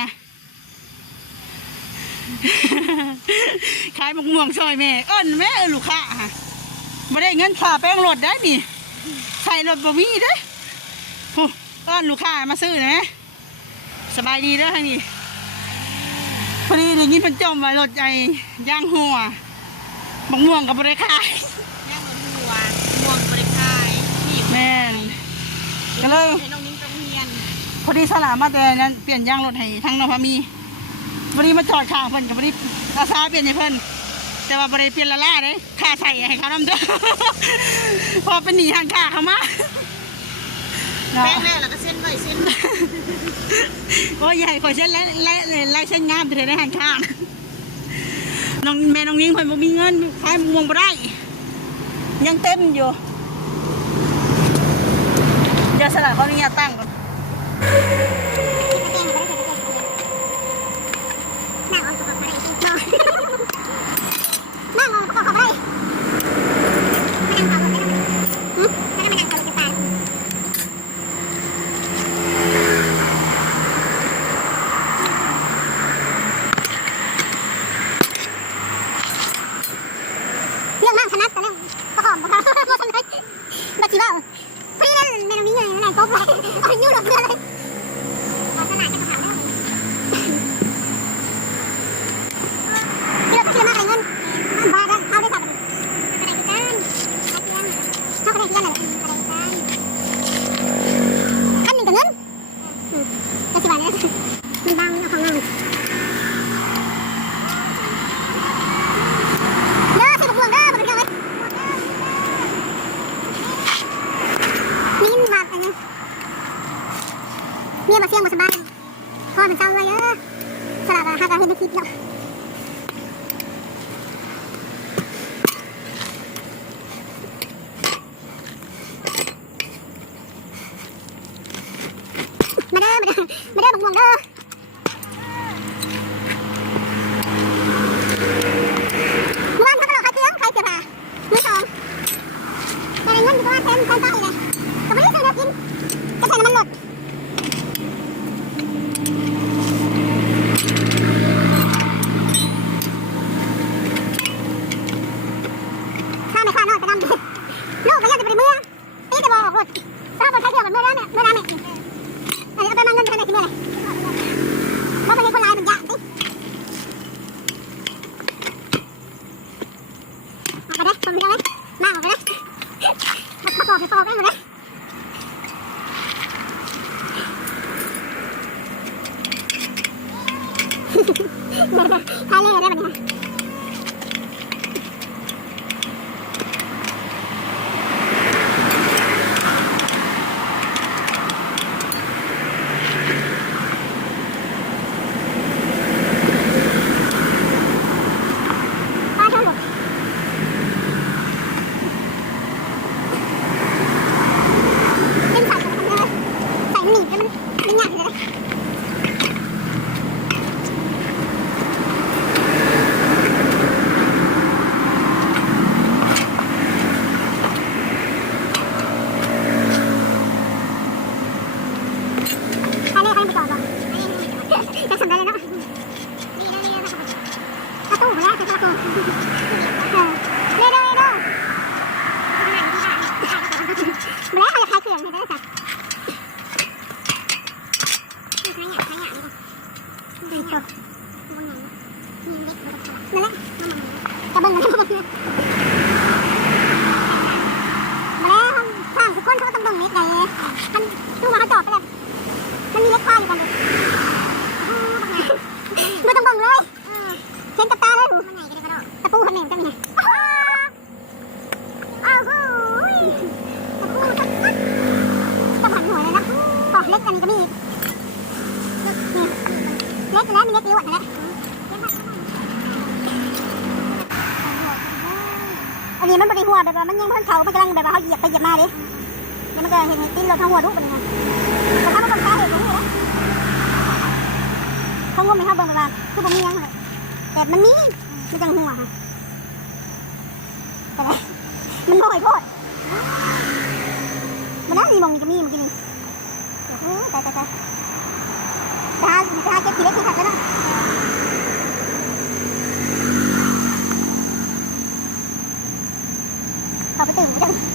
นะขายมะม่วงซอยแม่เอ้นแม่เอลูกค้าไม่ได้เงินค่าแป้งรถได้นี่ใส่รถบะมี่ได้ผู้อ้นลูกค้ามาซื้อนะสบายดีแล้วทางนี้พอดีอย่างนี้เป็นจมไว้รถใจย่างหัวมะม่วงกับบริขายย่างหัวม่วงบริขายแม่นก็เลย พอดีสลามมาแต่นั้นเปลี่ยนยางรถให้ทั้งนพมีพอดีมาจอดข้างเพิ่นกับพอดีอาซาเปลี่ยนให้เพิ่นแต่ว่าบริเปลี่ยนละล่าเลยค่าใส่ให้เขานำเด้อพอเป็นหนีทางข้าเขามาแป้งแม่แล้วก็เส้นไว้เส้นโอ้ใหญ่กว่เส้นและและไละเส้นงามไปเลได้ห่างข้างน้องแม่น้องนิ้งเพิ่นบ่มีเงินขายม่วงบ่ได้ ยังเต็มอยู่เดี๋ยวสลัดเขาเนี่ยตั้งก่น Música 被我们。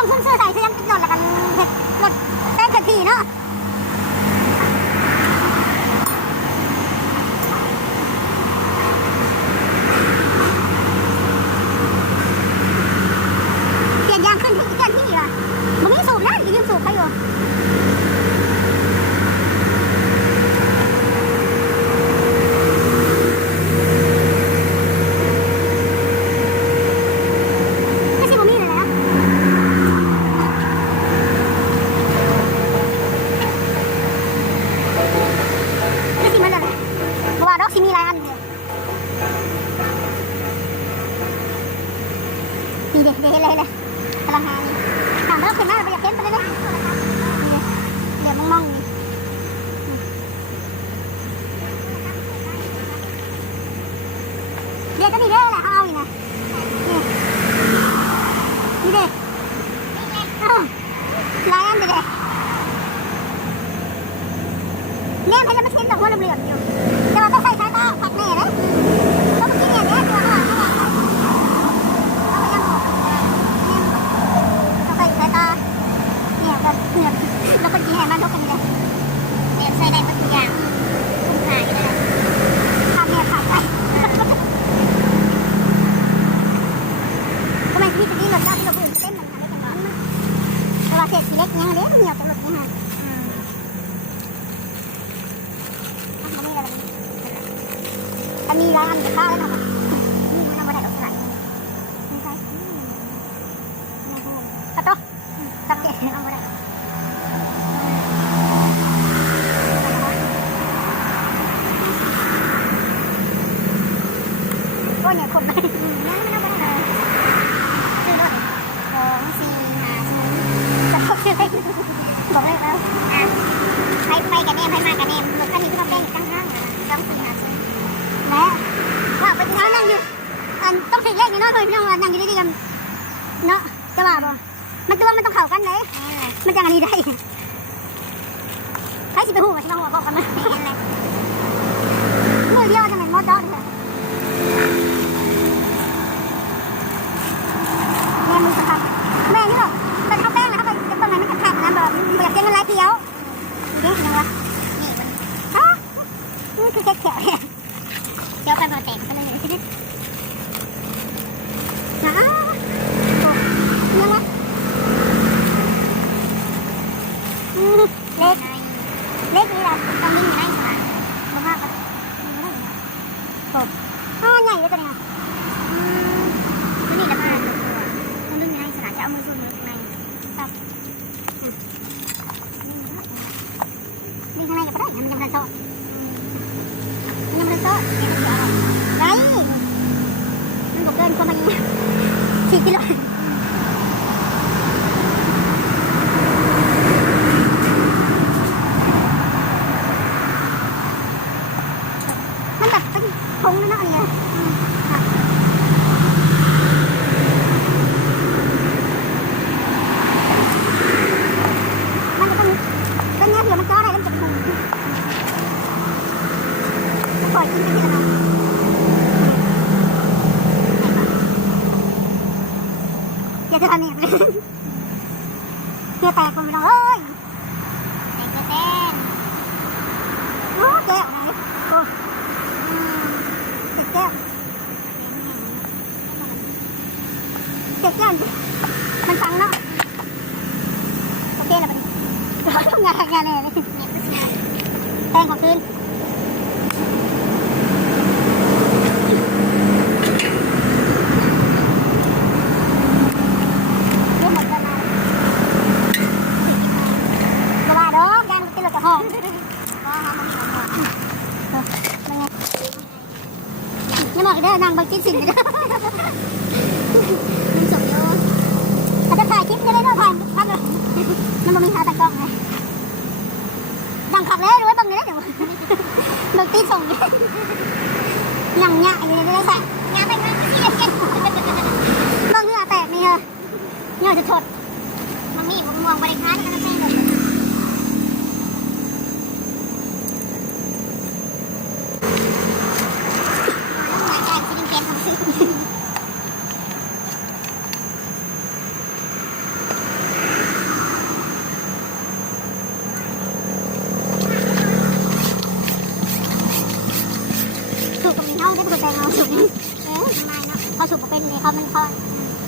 ลงซึ่งเสื้อใส่เสื้อยังเป็นหลดแล้วกันเห็ดหลดแป้งกะทิเนาะ cái gì đấy คงเลยนะอันเนี้ย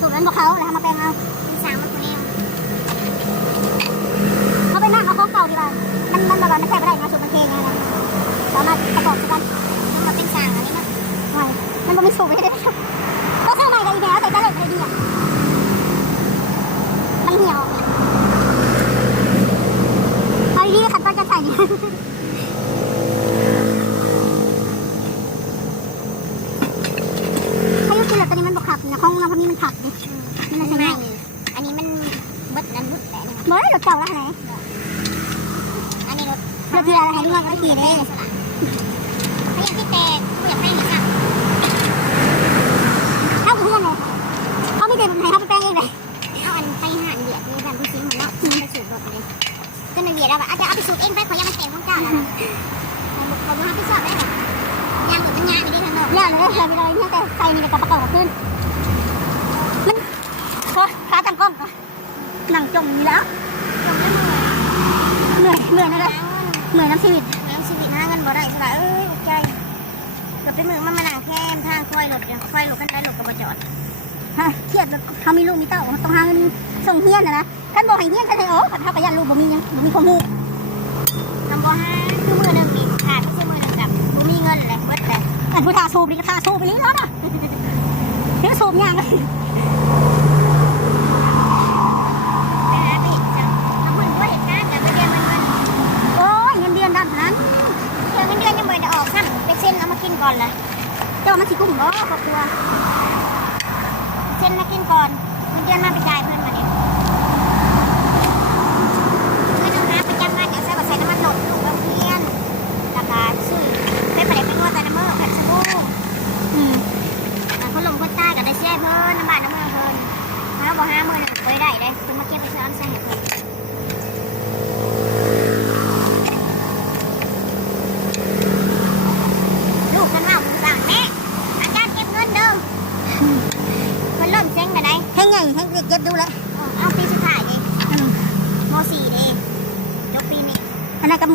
ถูกนั้นบอกเขาแล้วทำมาแปลงเอา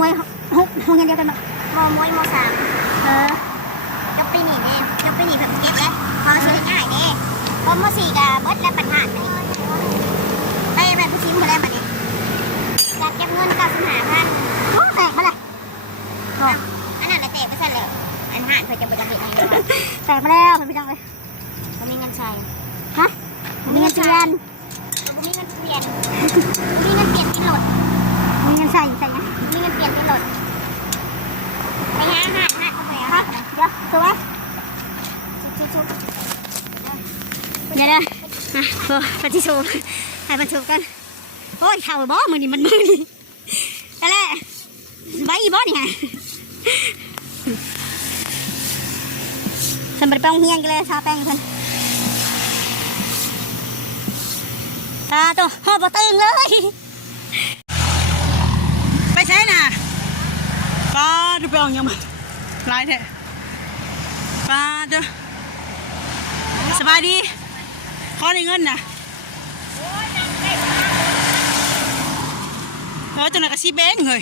วยหกโรงเยนดียวกันปะมอมวยมอสามเออยกไปหนีเด้ยกไปหนีแบบเก็บเลยพอช่วยง่ายเด้พอมอสี่กับเบิร์ดและปัญหาไปไปแบบผู้ชิมไปเลยบัดนี้อยากเก็บเงินกับสหาพันโอ้แตกมาเลยอันนั้นแตกไปซะเลยอันหานเคยจะไปจำเป็นอะไรแตกมาแล้วเป็นพี่จังเลยมันมีเงินใช้ฮะมันมีเงินเดือน นที่สูให้มันสูกันโอ้ยเข่าบ่มือนี่มันมือนี่รแหละใบีบ่นี่ไงสมบัติแป้งเฮียงกันเลยชาแป้งคนตาตัวหอบตึงเลย ไปใช่น่ะป้าดูไปเอายังมาลายแทะป้าดูสบายดีขอในเงินน่ะ ว่าจังได๋ก็สิแบงเฮ้ย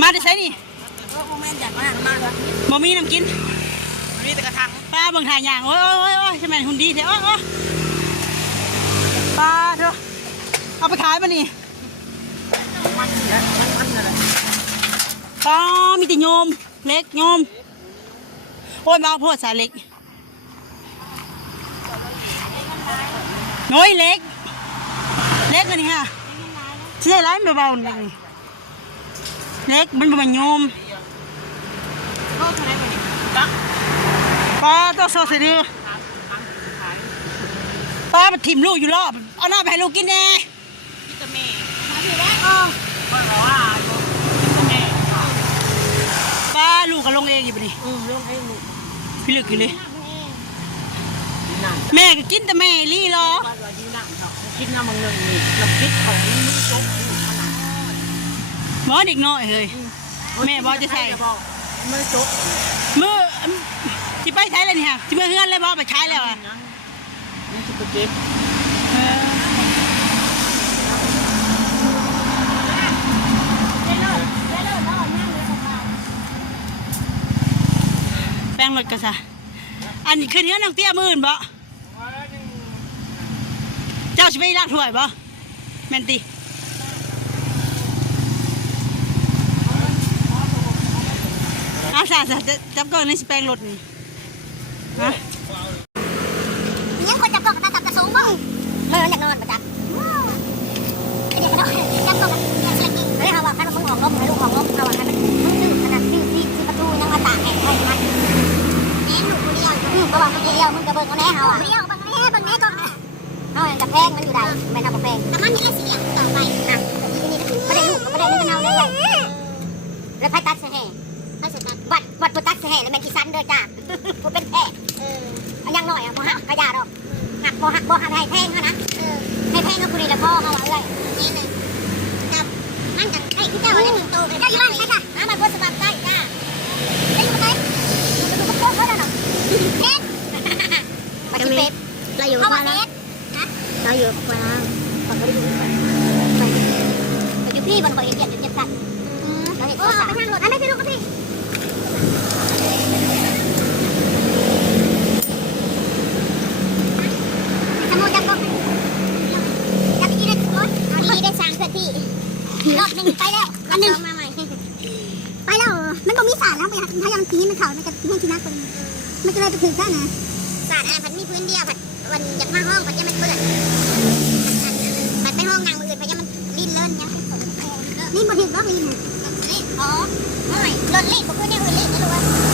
มาได้ไสนี่โมเมนต์จากมากมากแล้วบ่มีน้ำกินนี่แต่กระทังป้าเบิ่งถ่ายอย่างโอ้ยโอ้ยโอ้ยใช่ไหมหุ่นดีแท้โอ้ยโอ้ยป้าเถอะเอาไปขายมานี่มันแล้วมันมันอะไรป้ามีแต่โยม เล็กโยม โอ้ยมาเอาพวกสายเล็กน้อยเล็ก เล็กอันนี้ฮะ เชื่อไรมันเบาๆนี่เล็กมันเป็นโยมโทษอะไรแบบนี้ตักป้าต้องโซเสียดือป้ามาถิ่มลูกอยู่รอบ เอาหน้าไปให้ลูกกินแน่พิตามินมาถือแล้วอ๋อก็บอกว่าแม่ป้าลูกก็ลงเองอยู่ปะนี่อืมลูกให้ลูกพี่ลึกอยู่เลยนั่นแม่ก็กินแต่แม่ลี่รอ กินน้ำมันเงินนี่น้ำพริกของนี่มือจกอยู่ขนาดหมอเด็กน้อยเฮ้ยแม่บอกจะใส่มือจกมือที่ไปใช้เลยนี่ฮะที่เมื่อเฮือนเลยบอกไปใช้แล้วอะนี่คือไปเก็บเออแป้งรถกันซะอันนี้คือเนื้อน้องเตี้ยมื่นบ่ เจ้าชิไปล้างถ้วยบ่แมนติอาสาสะจะจับก่อนในสแปลงรถนี่ฮะเนี่ยคนจับกล้องกับตาจับกระสูงมั้งเอออยากนอนประจักไอเด็กก็นอนจับกล้องกับเนี่ยเสียงเฮ้ยเขาว่าคันมึงออกลมให้ลูกออกลมเขาว่าคันมึงดื้อขนาดดื้อที่ที่ประตูยังมาตากแหกไว้มันแม่หนูเดียวอืมก็บอกมึงเดียวมึงจะเบิ่งเอาแน่เขาอะ เขาอย่างกับแพงมันอยู่ใดไม่ทำกับแพงแต่มันมีไอ้เสียงต่อไปอะไม่ได้ลูกไม่ได้นึกกันเอาเลยแล้วไพ่ตัดเสียแห่วัดวัดปุตัดเสียแห่แล้วแม่งที่สันเด้อจ้ากูเป็นแพะอันยังหน่อยอะบ่หักกระยาดอกหักบ่หักบ่หักให้แพงเขานะให้แพงก็คุณนี่ละพ่อเขาว่าเอ้ยนี่เลยกับมันกันไอ้พี่เจ้าเนี่ยถึงโตกันเจ้าอยู่บ้านใช่ค่ะอะมันบ่สบายใจจ้าได้อยู่ไหนอยู่กับพวกเขาแล้วเนาะเพชรปัจจุบันเราอยู่บ้านแล้ว เราอยู่บ้านผมก็ได้อยู่ไปไปอยู่พี่บนบ่อเอียดอยู่เจ็ดกันเราเห็นตัวสามไปทางรถอันนี้พี่ลูกพี่สมุดจับกบจับดีได้ทุกคนเอาดีได้สร้างเพื่อนที่รอบหนึ่งไปแล้วอันหนึ่งมาใหม่ไปแล้วมันก็มีสารแล้วไปถ้ายังทีนมันเข่ามันจะให้ทีนักคนมันจะเลยไปถึงได้นะสารอะไรพันมีพื้นเดียวผัด วันอยากมาห้องผัดยังมันเปื่อนผัดไปห้องนางมืออื่นผัดยังมันลิ้นเลิ่นยังลิ้นบ่ถึงก็ลิ้นอ๋อไม่รถลิ้นบ่คือเนี่ยอื่นลิ้นนะลูก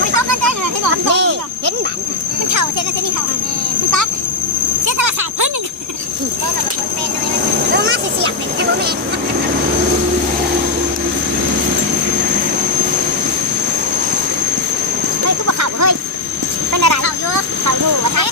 มันก็มัได้ขนาดที่บอกนบอกเห็นหมันมันเข่าเซนนั้เซนี่เข่ามันตักเซนตลาดสายเพิ่นหนึ่งก็แบบคนเป็นอะไรแล้วมาเสียบเป็แค่โมเมนเฮ้ยคือบอกเข่าเฮ้ยเป็นอะไรเข่าเยอะเข่าอยู่วะใช่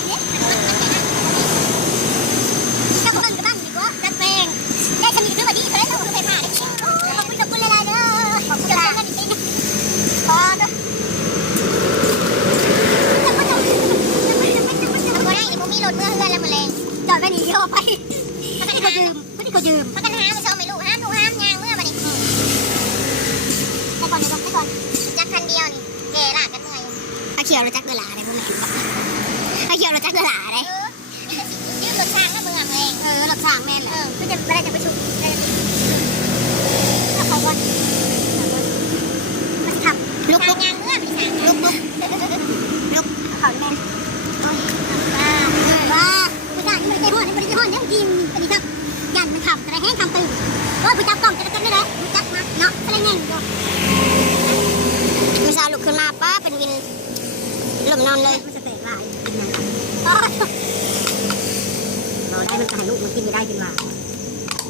ก็ยืมกันหาไปชมไม่รู้ห้ามถูกห้ามยางเมื่อมาดิไปก่อนไปก่อนไปก่อนจักคันเดียวนี่เกล่ากันเมื่อยอาเขียวเราจักเกล่าได้พวกแม่อาเขียวเราจักเกล่าได้ยืมรถช่างก็เมื่อเองเออรถช่างแม่เหรอเพื่อจะไม่ได้จะไปชุบได้จะขอก่นมาสิคลุกลุกยางเมื่อไปช้างลุกลุกลุกขอแม่โอ้ยบ้าบ้าไม่ได้ไม่ได้ห่อนไม่ได้ห่อนยังกินไปดิครับ ยันมันทำจะได้แห้งทำตื่นว่าผู้จับกล่องจะได้เต้นได้เลยผู้จับมาเนาะเป็นไแห้งด้วยมิซาลุกขึ้นมาป้าเป็นวินหล่มนอนเลยมันจะตะลายเราได้มันจะให้ลูกมันกินไม่ได้ขึ้นมา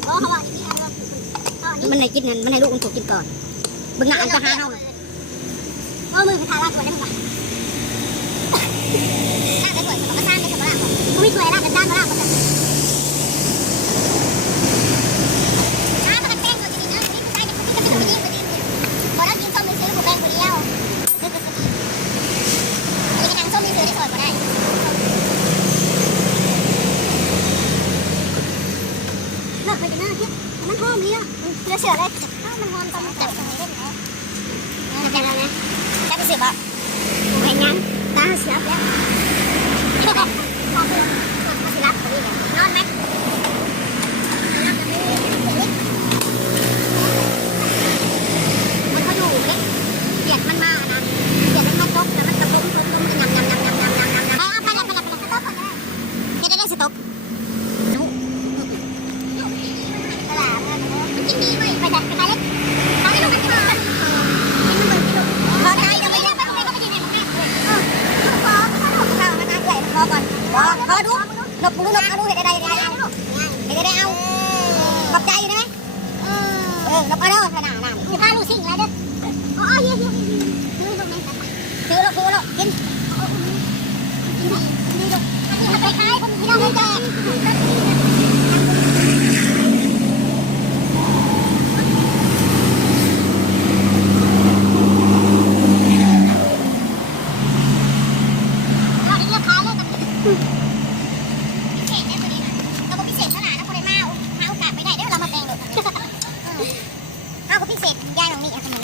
โอ้เขาบอกที่นี่มันให้กินมันในลูกมันถูกกินก่อนบึงหน้าอันจะหาเขาเอามือไปทาลากตัวได้ไหมวะน้าไปสวยสมบัติสร้างไปสมบัติหลังวิ่งสวยล่างกันด้านร่างมันจะ Up. meet up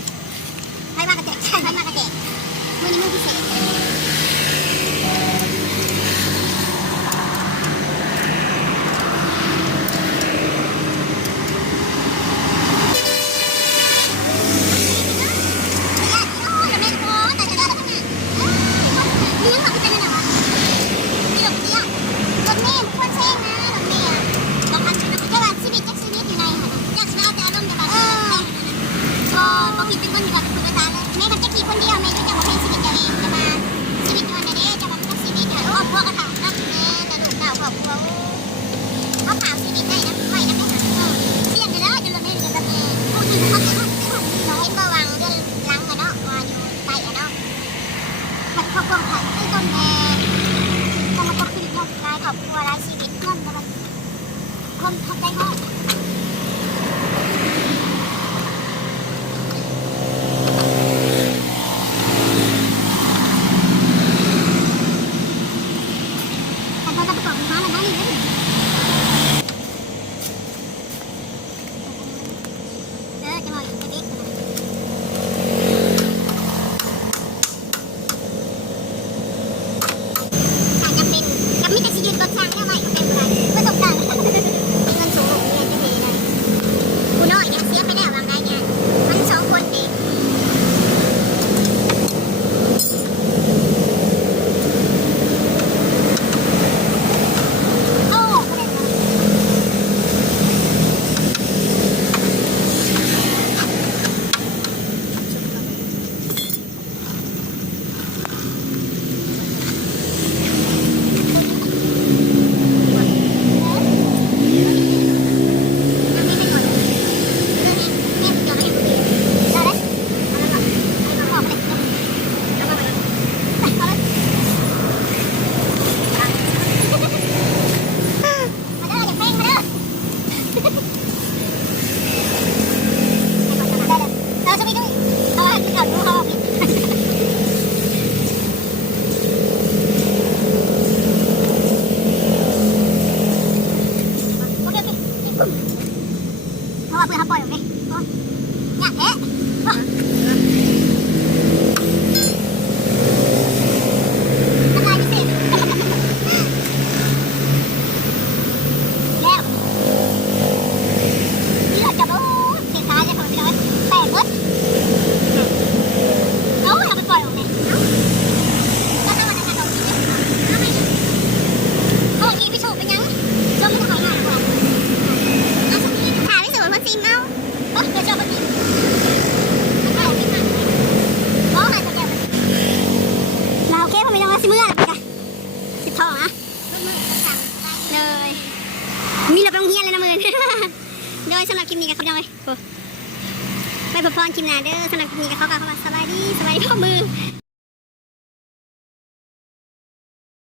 ผักที่กำแพงธรรมกพินทำลายคอบครัวและชีวิตเพื่อนคนคนทใจห้อง